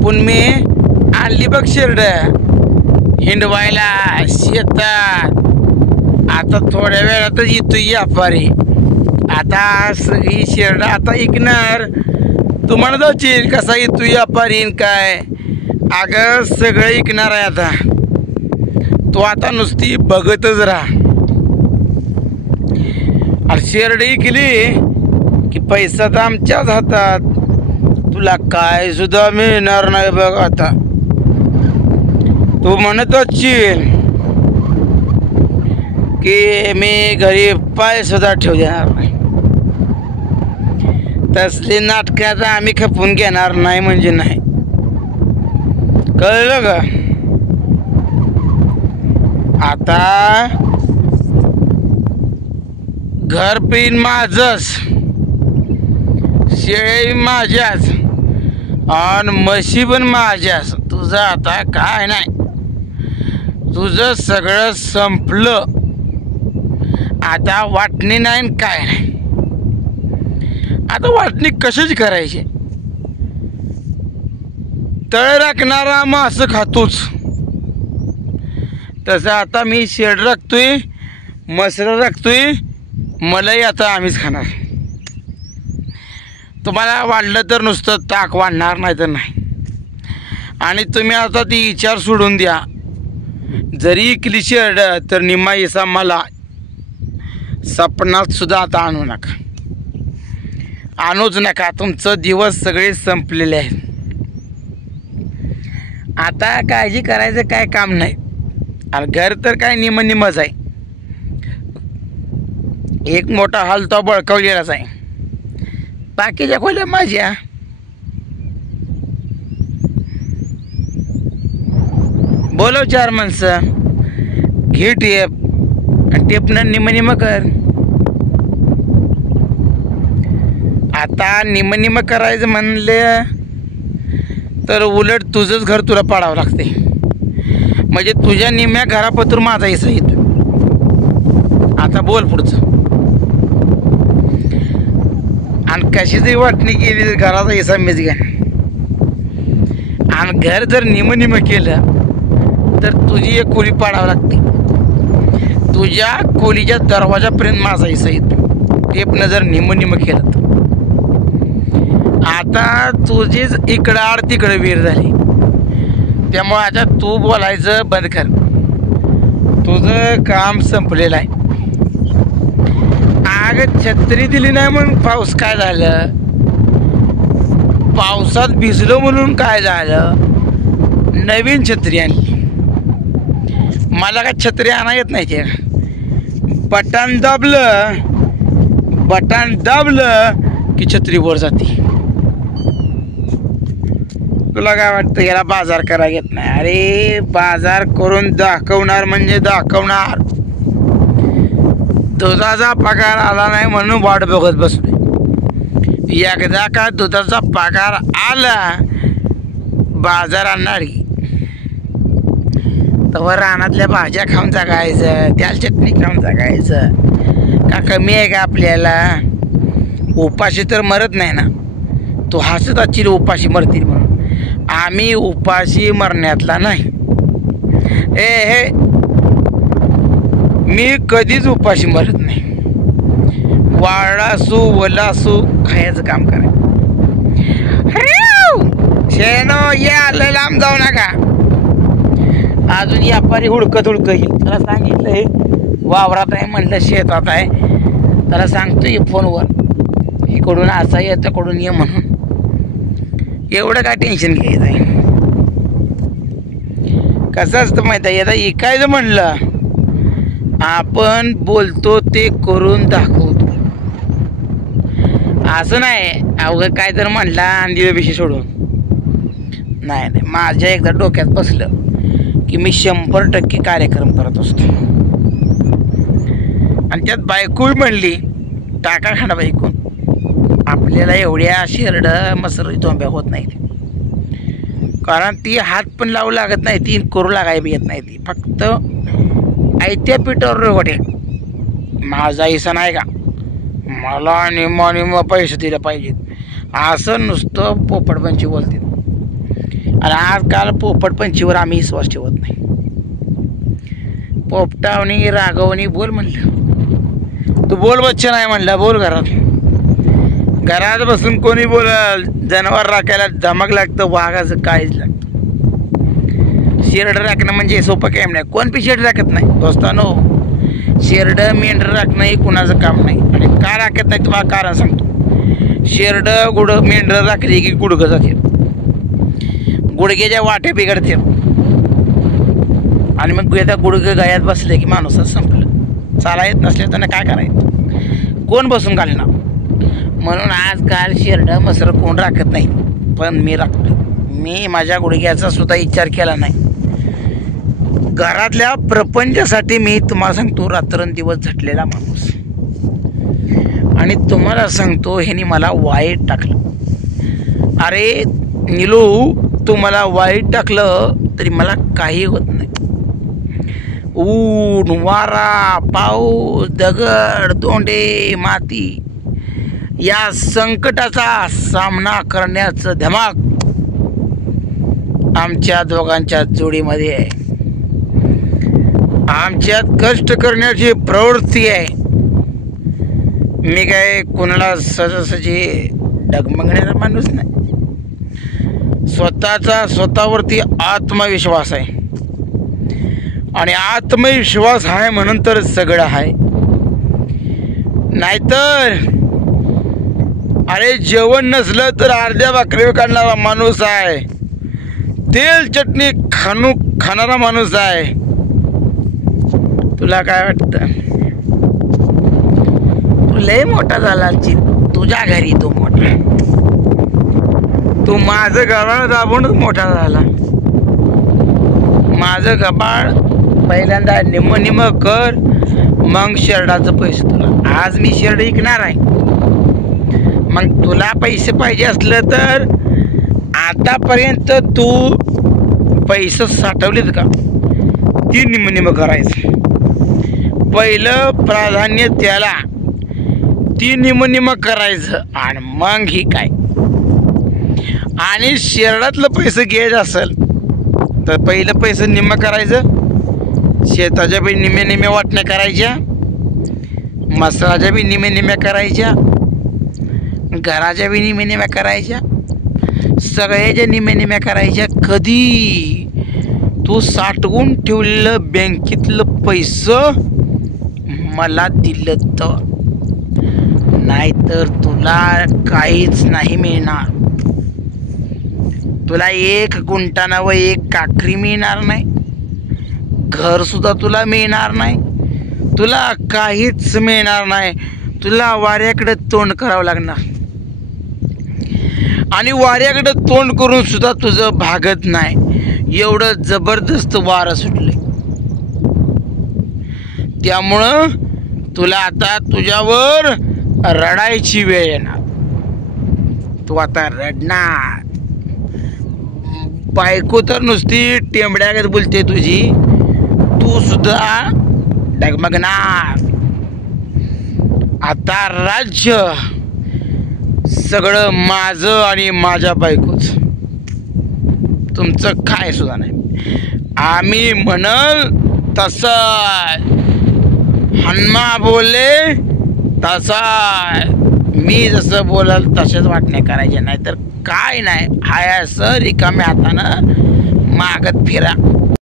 खपून मी आणली बघ शिरड हिंडवायला शेतात. आता थोड्या वेळातच येतोय व्यापारी. आता सगळी शेरड आता ऐकणार. तू म्हणत होशील कसा येतोय व्यापारी काय. अगं सगळं ऐकणार आहे आता. तू आता नुसती बघतच राहा. आणि शेरड ऐकली की पैसा तर आमच्याच हातात. तुला काय सुद्धा मिळणार नाही बघ. आता तू म्हणत असशील की मी घरी पाय सुद्धा ठेवू देणार नाही. तसली नाटकात आम्ही खपून घेणार नाही म्हणजे नाही. कळलं का. आता घर पिन माझंच, शेळी माझ्याच आणि म्हशी पण माझ्याच. तुझं आता काय नाही. तुझं सगळं संपलं. आता वाटणी नाही काय नाही. आता वाटणी कशाची करायची. तळ राखणारा मांस खातोच तसं आता मी शेड राखतोय, मसर राखतोय. मलाही आता आम्हीच खाणार. तुम्हाला वाढलं तर नुसतं ताक वाढणार नाही तर नाही. आणि तुम्ही आता ती विचार सोडून द्या. जरी इकली शेड तर निम्मा हिस्सा मला. सपनात सुद्धा आता आणू नका. आणूच नका. तुमचं दिवस सगळे संपलेले आहेत. आता काळजी करायचं काय काम नाही. आणि घर तर काय निमच आहे. एक मोठा हॉल तो बळकावलेलाच आहे. बाकीच्या खोल्या माझ्या. बोलव 4 माणसं. घे टेप आणि टेपनं निम कर. आता निम करायचं म्हणलं तर उलट तुझंच घर तुला पाडावं लागते. म्हणजे तुझ्या निम्या घरापत्र माझा हिस्सा येतो. आता बोल पुढचं. आणि कशी जरी वाटणी केली तर घराचा हिस्सा मीच घ्या. आणि घर जर निम केलं तर तुझी एक खोली पाडावं लागते. तुझ्या खोलीच्या दरवाजापर्यंत माझा हिस्सा येतो. टेपनं जर निम केलं तर. आता तुझीच इकडं आड तिकडं वीर झाली. त्यामुळे आता तू बोलायचं बंद कर. तुझं काम संपलेलं आहे. अगं छत्री दिली नाही म्हणून पाऊस काय झालं. पावसात भिजलो म्हणून काय झालं. नवीन छत्री आणली. मला काय छत्री आणा येत नाही. ते बटन दाबलं की छत्री वर जाते. तुला काय वाटतं याला बाजार करायला येत नाही. अरे बाजार करून दाखवणार म्हणजे दाखवणार. दुधाचा पगार आला नाही म्हणून वाट बघत बसलोय. एकदा का दुधाचा पगार आला बाजार आणणारी तर रानातल्या भाज्या खाऊन जगायचं. त्याला चटणी खाऊन जगायचं. का कमी आहे का आपल्याला. उपाशी तर मरत नाही ना. तू हसत असशील उपाशी मरतील म्हणून. आम्ही उपाशी मरण्यातला नाही. हे मी कधीच उपाशी मरत नाही. वाळा असू वला असू खायचं काम करायचं. शेनो ये आलं लांब जाऊ नका. अजून व्यापारी हुडकत येईल. त्याला सांगितलंय वावरात आहे म्हणलं शेतात आहे. त्याला सांगतोय फोनवर इकडून असं ये त्याकडून ये म्हणून. एवढं काय टेन्शन घ्यायचं आहे. कसं असतं माहिती आहे. आता इकायचं म्हणलं आपण बोलतो ते करून दाखवतो. असं नाही अवघं काय तर म्हणला आणि दिव्यापेशी सोडून नाही. माझ्या एकदा डोक्यात बसलं की मी 100% कार्यक्रम करत असतो. आणि त्यात बायकोही म्हणली टाका खांडा बायकून. आपल्याला एवढ्या शेरड मसर तोंब्या होत नाही. कारण ती हात पण लावू लागत नाही. ती करू लागाय बी येत नाही. ती फक्त आयत्या पिठावर वाटे. माझा हिस्सा नाही का. मला निम्मा पैसे दिले पाहिजेत असं नुसतं पोपटपंची बोलते. आणि आजकाल पोपट पंचीवर आम्ही विश्वास ठेवत नाही. पोपटावणी रागवणी बोल म्हणलं, तू बोल बच्चा नाही म्हणलं, बोल घरात बसून कोणी बोल. जनावर राखायला धमक लागतं, वाघाचं काळीच लागतं. शेरड राखणं म्हणजे सोपं काम नाही. कोण बी शेरड राखत नाही दोस्तानो. शेरड मेंढर राखणं हे कुणाचं काम नाही. आणि का राखत नाही तुम्हाला कारण सांगतो. शेरड मेंढर राखली की गुडघं जाते, गुडघ्याच्या वाटे बिघडते आणि मग त्या गुडघं गायात बसले की माणूसच संपलं. चाला येत नसले तर काय करायचं, कोण बसून घालणार. म्हणून आजकाल शेरड मसर कोण राखत नाही, पण मी राखतो. मी माझ्या गुडघ्याचा सुद्धा विचार केला नाही. घरातल्या प्रपंचासाठी मी तुम्हाला सांगतो रात्रंदिवस झटलेला माणूस. आणि तुम्हाला सांगतो ह्याने मला वाईट टाकलं. अरे निलू, तू मला वाईट टाकलं तरी मला काही होत नाही. ऊन वारा पाऊस दगड दोंडे माती या संकटाचा सामना करण्याचं धमाक आमच्या दोघांच्या जोडीमध्ये आहे. आमच्यात कष्ट करण्याची प्रवृत्ती आहे. मी काय कोणाला सहजासहजी डगमगणारा माणूस नाही. स्वतःचा स्वतःवरती आत्मविश्वास आहे आणि आत्मविश्वास आहे म्हणून तर सगळं आहे. नाहीतर अरे जेवण नसलं तर अर्ध्या भाकरी काढणारा माणूस आहे, तेल चटणी खाणारा माणूस आहे. तुला काय वाटतं? तू लय मोठा झाला, तुझ्या घरी तू मोठा. तू माझं गबाळ दाबूनच मोठा झाला. माझं गबाळ पहिल्यांदा निम्म कर, मग शेरडाचं पैसे तुला. आज मी शेरड विकणार आहे. मग तुला पैसे पाहिजे असलं तर आतापर्यंत तू पैसे साठवलेत का, ती निम्म करायचं. पहिलं प्राधान्य त्याला, ती निम्म करायचं आणि मग ही काय. आणि शेरडातलं पैसे घ्यायचं असेल तर पहिलं पैसे निम्म करायचं. शेताच्या बी निम्मे वाटण्या करायच्या, मसाल्याच्या बी निम्मे करायच्या, घराच्या बी निम्मे करायच्या, सगळ्याच्या निम्मे करायच्या. कधी तू साठवून ठेवलेलं बँकेतलं पैसं मला दिलं तर, नाहीतर तुला काहीच नाही मिळणार. तुला एक गुंटाना व एक काकरी मिळणार नाही, घर सुद्धा तुला मिळणार नाही, तुला काहीच मिळणार नाही. तुला वाऱ्याकडे तोंड करावं लागणार. आणि वाऱ्याकडे तोंड करून सुद्धा तुझं भागत नाही, एवढं जबरदस्त वारं सुटले. त्यामुळं तुला आता तुझ्यावर रडायची वेळ येणार. तू आता रडणार. बायको तर नुसती टेंबड्यागत बोलते तुझी, तू सुद्धा डगमगणार. आता राज्य सगळं माझं आणि माझ्या बायकोच, तुमचं काय सुद्धा नाही. आम्ही म्हणल तसं, हनुमा बोलले तसा, मी जसं बोलाल तसेच वाटणे करायचे. नाही तर काय नाही, हाय असं रिकाम्या हातानं मागत फिरा.